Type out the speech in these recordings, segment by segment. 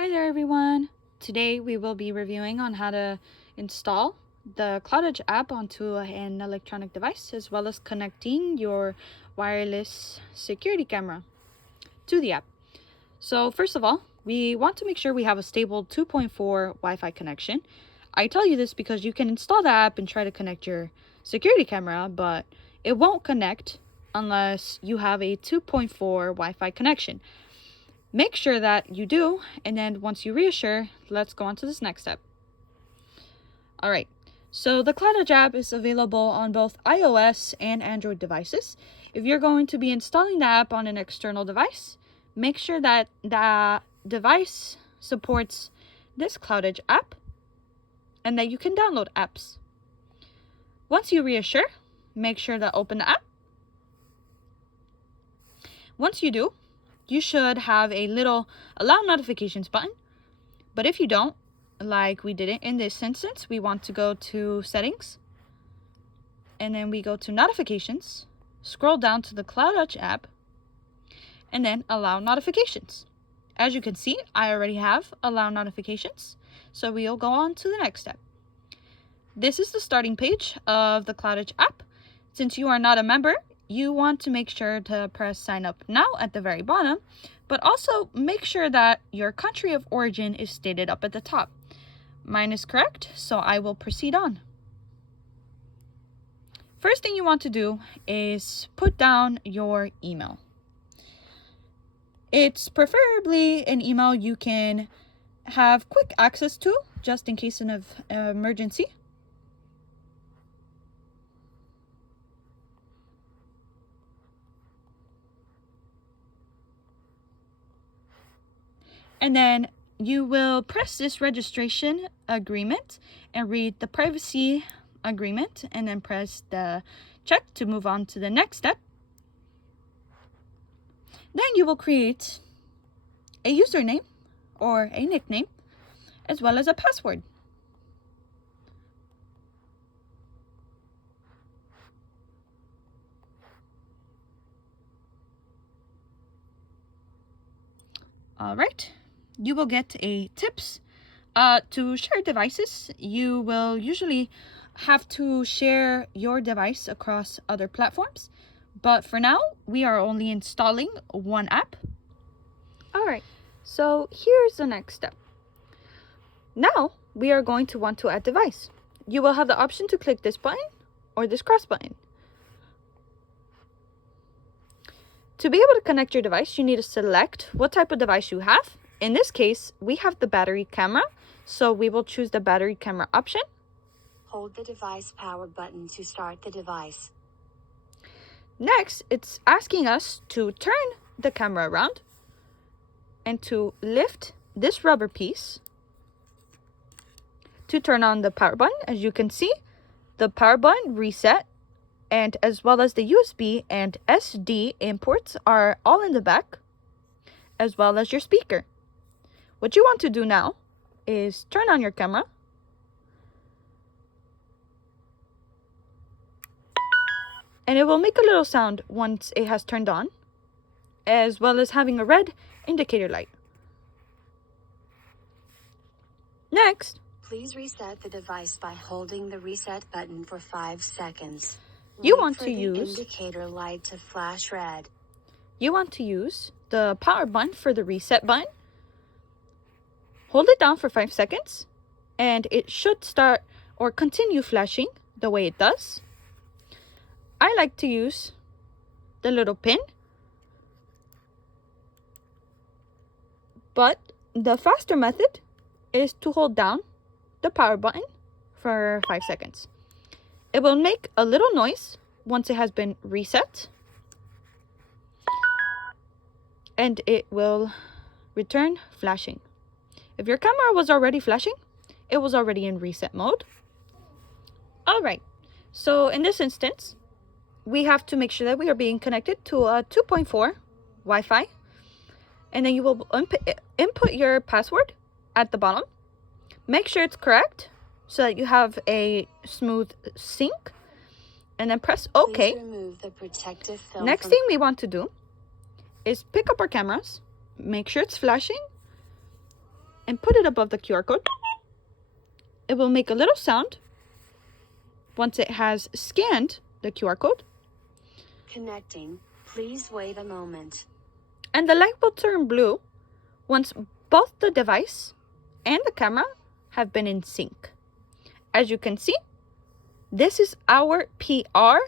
Hi there everyone! Today we will be reviewing on how to install the CloudEdge app onto an electronic device, as well as connecting your wireless security camera to the app. So first of all, we want to make sure we have a stable 2.4 Wi-Fi connection. I tell you this because you can install the app and try to connect your security camera, but it won't connect unless you have a 2.4 Wi-Fi connection. Make sure that you do, and then once you reassure, let's go on to this next step. Alright, so the CloudEdge app is available on both iOS and Android devices. If you're going to be installing the app on an external device, make sure that the device supports this CloudEdge app and that you can download apps. Once you reassure, make sure to open the app. Once you do, you should have a little allow notifications button. But if you don't, like we did it in this instance, we want to go to settings, and then we go to notifications, scroll down to the CloudEdge app, and then allow notifications. As you can see, I already have allow notifications, so we'll go on to the next step. This is the starting page of the CloudEdge app. Since you are not a member, you want to make sure to press sign up now at the very bottom, but also make sure that your country of origin is stated up at the top. Mine is correct, so I will proceed on. First thing you want to do is put down your email. It's preferably an email you can have quick access to, just in case of emergency. And then you will press this registration agreement and read the privacy agreement, and then press the check to move on to the next step. Then you will create a username or a nickname, as well as a password. All right. You will get a tips. To share devices, you will usually have to share your device across other platforms. But for now, we are only installing one app. Alright, so here's the next step. Now, we are going to want to add device. You will have the option to click this button or this cross button. To be able to connect your device, you need to select what type of device you have. In this case, we have the battery camera, so we will choose the battery camera option. Hold the device power button to start the device. Next, it's asking us to turn the camera around and to lift this rubber piece to turn on the power button. As you can see, the power button reset, and as well as the USB and SD imports are all in the back, as well as your speaker. What you want to do now is turn on your camera. And it will make a little sound once it has turned on, as well as having a red indicator light. Next, please reset the device by holding the reset button for 5 seconds. You Wait want for to the use indicator light to flash red. You want to use the power button for the reset button. Hold it down for 5 seconds, and it should start or continue flashing the way it does. I like to use the little pin, but the faster method is to hold down the power button for 5 seconds. It will make a little noise once it has been reset, and it will return flashing. If your camera was already flashing, it was already in reset mode. Alright, so in this instance, we have to make sure that we are being connected to a 2.4 Wi-Fi, and then you will input your password at the bottom. Make sure it's correct so that you have a smooth sync, and then press OK. Please remove the protective film. Next thing we want to do is pick up our cameras, make sure it's flashing, and put it above the QR code. It will make a little sound once it has scanned the QR code. Connecting. Please wait a moment. And the light will turn blue once both the device and the camera have been in sync. As you can see, this is our PR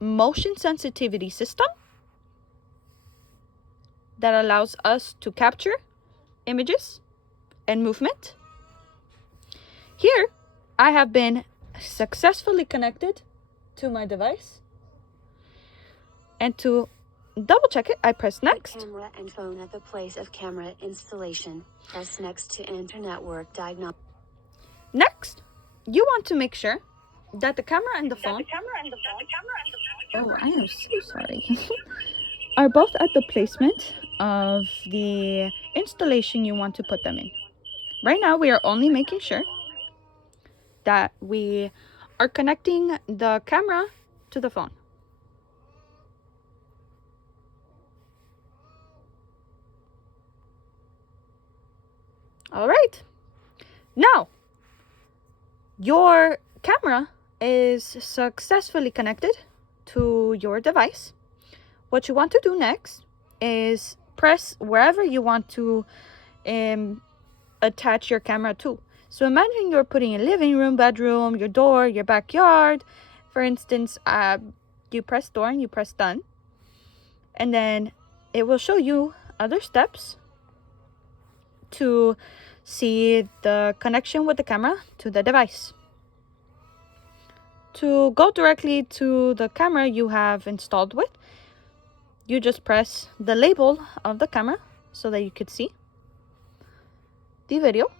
motion sensitivity system that allows us to capture images and movement. Here, I have been successfully connected to my device. And to double check it, I press next. Camera and phone at the place of camera installation. Press next to enter network diagnostic. Next, you want to make sure that the camera and the phone, oh, I am so sorry, are both at the placement of the installation you want to put them in. Right now, we are only making sure that we are connecting the camera to the phone. All right. Now, your camera is successfully connected to your device. What you want to do next is press wherever you want to attach your camera to. So imagine you're putting a living room, bedroom, your door, your backyard. For instance, you press door and you press done. And then it will show you other steps to see the connection with the camera to the device. To go directly to the camera you have installed with, you just press the label of the camera so that you could see the video.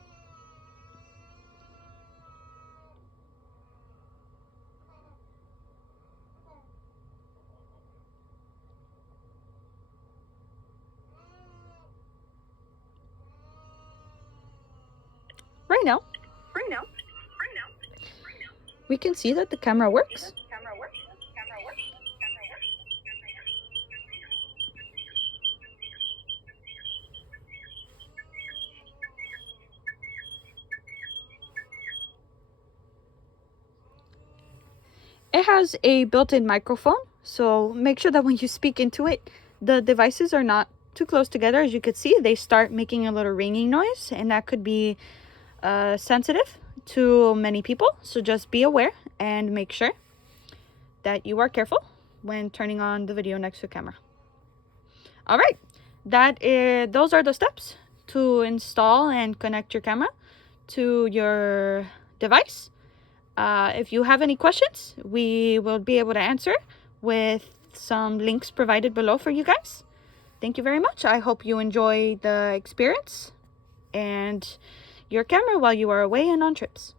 Right now, we can see that the camera works. It has a built-in microphone, so make sure that when you speak into it, the devices are not too close together. As you could see, they start making a little ringing noise, and that could be sensitive to many people. So just be aware and make sure that you are careful when turning on the video next to the camera. All right, those are the steps to install and connect your camera to your device. If you have any questions, we will be able to answer with some links provided below for you guys. Thank you very much. I hope you enjoy the experience and your camera while you are away and on trips.